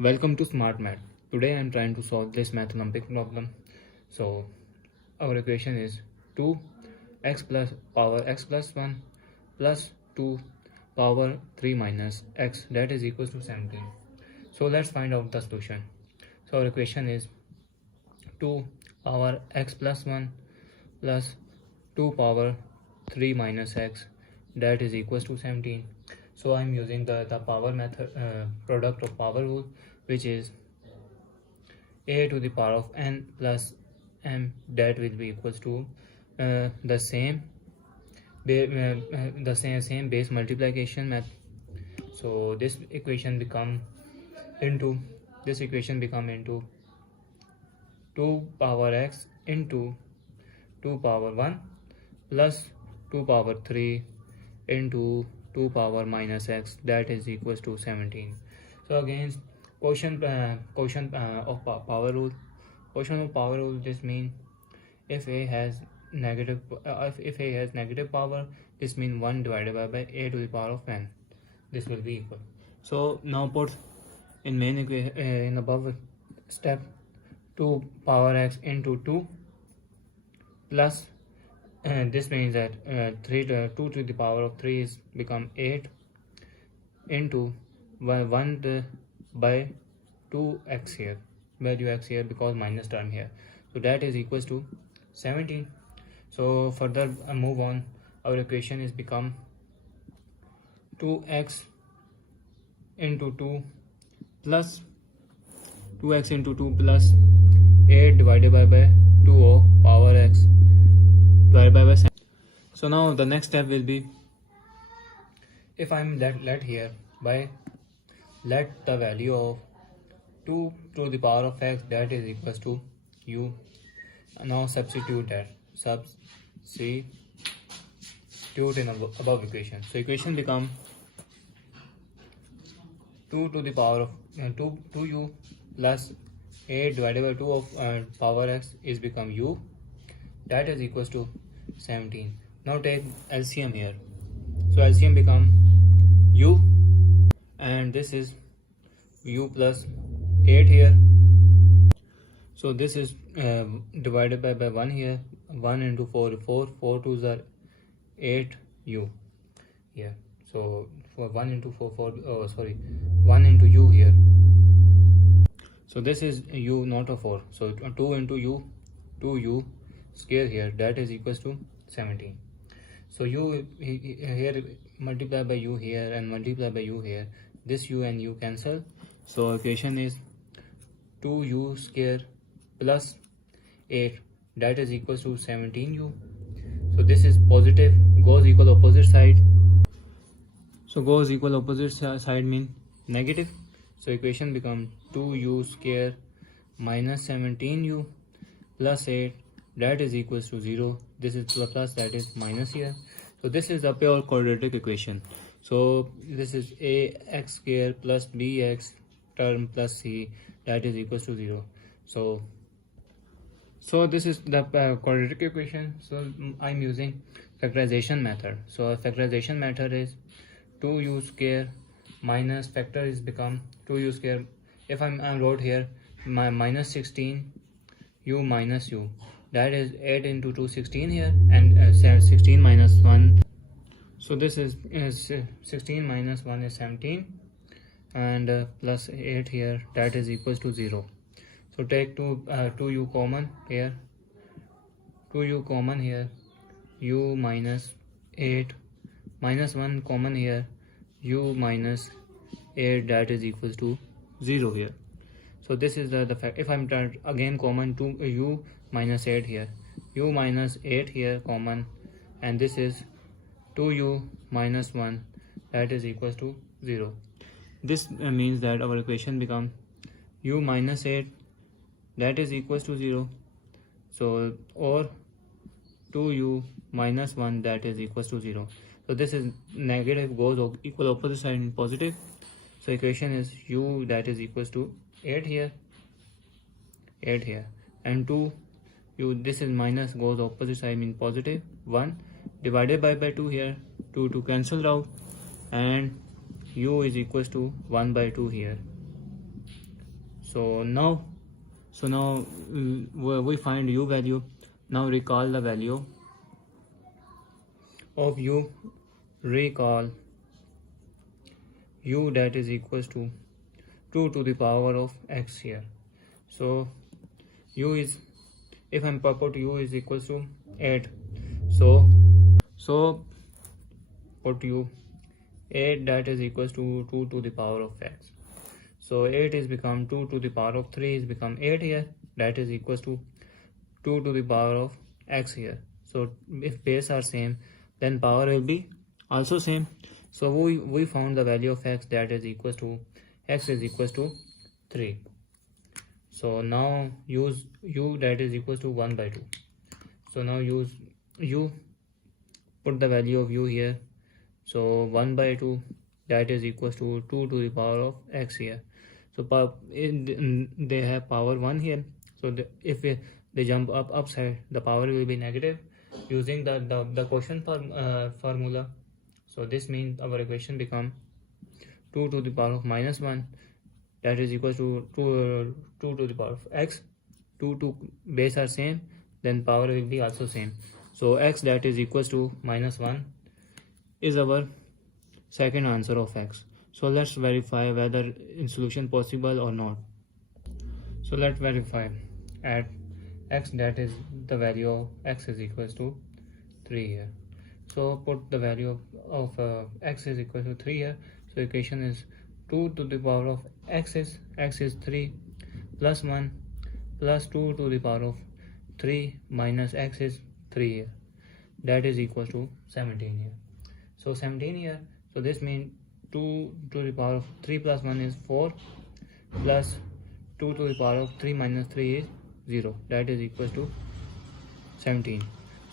Welcome to Smart Math. Today I am trying to solve this mathematical problem. So our equation is 2x plus power x plus 1 plus 2 power 3 minus x, that is equals to 17. So let's find out the solution. So our equation is 2 power x plus 1 plus 2 power 3 minus x, that is equals to 17. So I'm using the power method, product of power rule, which is a to the power of n plus m, that will be equals to the same base multiplication method. So this equation become into 2 power x into 2 power 1 plus 2 power 3 into 2 power minus x, that is equals to 17. So again, quotient of power rule. Quotient of power rule, this means if a has negative power, this means 1 divided by a to the power of n, this will be equal. So now put in main equation in above step 2 power x into 2 plus this means that 2 to the power of 3 is become 8 into 1 by 2x here, value x here because minus term here, so that is equals to 17. So further move on, our equation is become 2x into 2 plus 2x into 2 plus 8 divided by 2 of power x divided by 7. So now the next step will be, if I'm let here by let the value of 2 to the power of x, that is equals to u. Now substitute in above equation. So equation become 2 to the power of 2u plus 8 divided by 2 of power x is become u, that is equals to 17. Now take LCM here. So LCM become u, and this is u plus 8 here. So this is divided by 1 here. 1 into 4 2s are 8 u here. So for 1 into 1 into u here. So this is u, not a 4. So 2 into u, 2u square here, that is equals to 17. So u here multiply by u here and multiply by u here. This u and u cancel. So equation is 2u square plus 8, that is equals to 17u. So this is positive, goes equal opposite side. So goes equal opposite side mean negative. So equation become 2u square minus 17u plus 8, that is equals to 0. This is plus, that is minus here. So this is the pure quadratic equation. So this is ax square plus bx term plus c, that is equals to 0. So this is the quadratic equation. So I'm using factorization method. So factorization method is 2u square minus factor is become 2u square. If I wrote here my minus 16 u minus u, that is 8 into 2 16 here, and 16 minus 1. So this is 16 minus 1 is 17, and plus 8 here, that is equals to 0. So take 2u common here, 2u common here, u minus 8 minus 1 common here, u minus 8, that is equals to 0 here. So this is the fact. If I'm trying again common 2u minus 8 here, u minus 8 here common, and this is 2u minus 1, that is equals to 0. This means that our equation become u minus 8, that is equals to 0. So or 2u minus 1, that is equals to 0. So this is negative, goes equal opposite side in positive. So equation is u, that is equals to 8 here, and 2 u, this is minus, goes opposite side mean positive. 1 divided by 2 here, 2 to cancel out, and u is equals to 1 by 2 here. So now we find u value. Now recall the value of u. Recall u, that is equals to 2 to the power of x here. So u is, if I'm put u is equals to 8, so put u 8, that is equals to 2 to the power of x. So 8 is become 2 to the power of 3 is become 8 here, that is equals to 2 to the power of x here. So if base are same, then power will be also same. So we found the value of x, that is equals to x is equals to 3. So now use u, that is equals to 1 by 2. So now use u, put the value of u here. So 1 by 2, that is equals to 2 to the power of x here. So they have power 1 here. So if they jump upside, the power will be negative using the quotient formula. So this means our equation become 2 to the power of minus 1, that is equals to 2 to the power of x. 2 to base are same, then power will be also same. So x, that is equals to minus 1 is our second answer of x. So let's verify whether in solution possible or not. So let's verify at x, that is the value of x is equals to 3 here. So put the value of x is equal to 3 here. So equation is 2 to the power of x is 3 plus 1 plus 2 to the power of 3 minus x is 3 here, that is equal to 17 here. So 17 here, so this means 2 to the power of 3 plus 1 is 4 plus 2 to the power of 3 minus 3 is 0, that is equal to 17.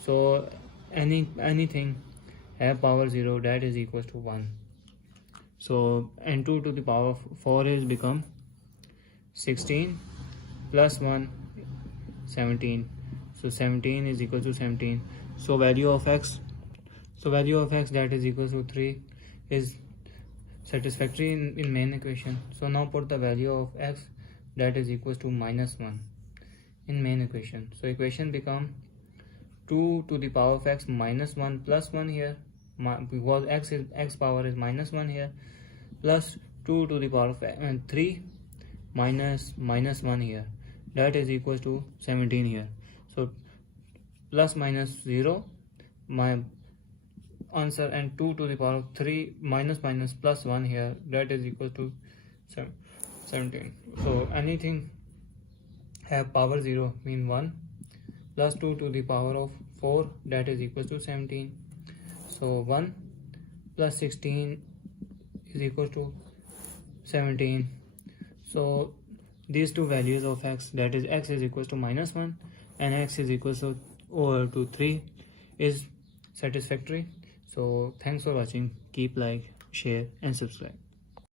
So anything have power 0, that is equal to 1. So and 2 to the power of 4 is become 16 plus 1 17. So 17 is equal to 17. So value of x, that is equal to 3 is satisfactory in main equation. So now put the value of x, that is equals to minus 1 in main equation. So equation become 2 to the power of x minus 1 plus 1 here, because x power is minus 1 here, plus 2 to the power of 3 minus 1 here, that is equals to 17 here. So plus minus 0, my answer, and 2 to the power of 3 minus plus 1 here, that is equal to 17. So anything have power 0 mean 1 plus 2 to the power of 4, that is equal to 17. So 1 plus 16 is equal to 17. So these two values of x, that is x is equal to minus 1 and x is equal to 3 is satisfactory. So thanks for watching. Keep like, share and subscribe.